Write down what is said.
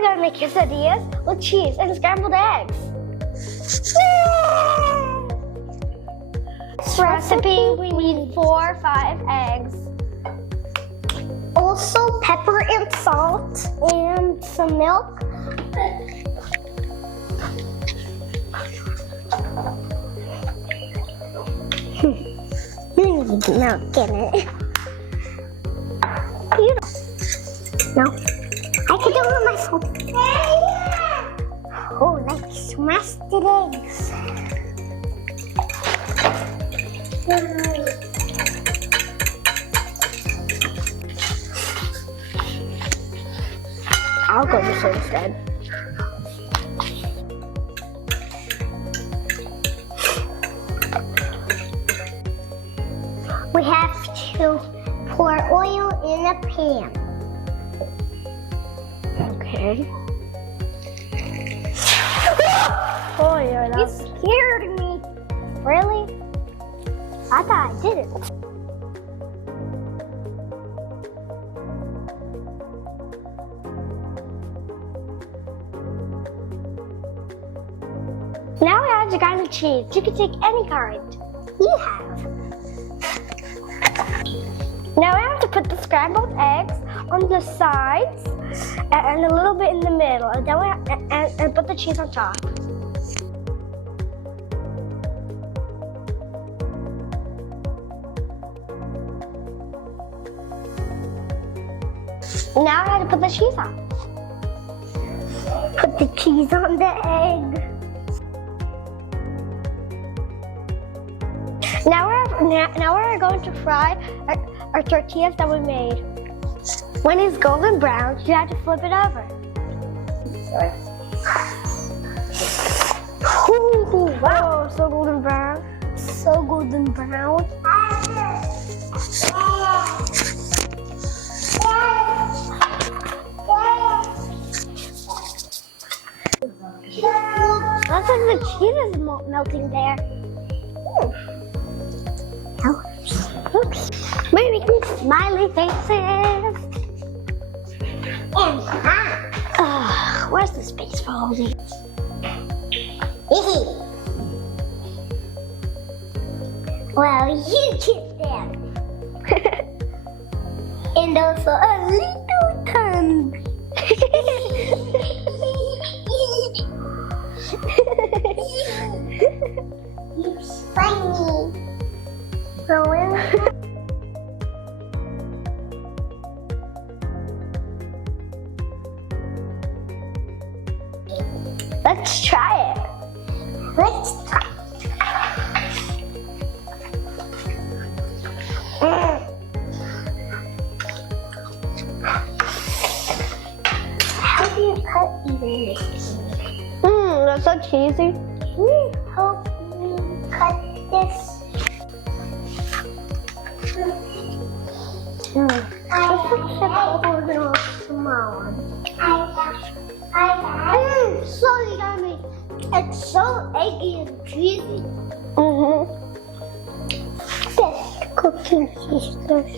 we're gonna make quesadillas with cheese and scrambled eggs. This recipe, we need 4 or 5 eggs. Also pepper and salt and some milk. You need milk in it. You don't. No. I can do it myself. Oh, like smashed eggs. I'll go this way instead. We have to pour oil in a pan. Okay. Oh, yeah, You scared me. Really? I thought I did it. Now we have the kind of cheese. You can take any kind. You have. Now we have to put the scrambled eggs on the sides and a little bit in the middle, and then and put the cheese on top. Now I have to put the cheese on. Put the cheese on the egg. Now we're going to fry our tortillas that we made. When it's golden brown, you have to flip it over. Ooh, Wow, so golden brown. so golden brown. Looks like the cheese is melting there. Oops. We're making smiley faces. Where's the space for all these? Well, you get them. And also a little tongue. It's funny. Let's try it. Let's try. How do you cut even this? That's so cheesy. Can you help me cut this? This looks like a little small one. So yummy. It's so eggy and cheesy. This cooking sisters.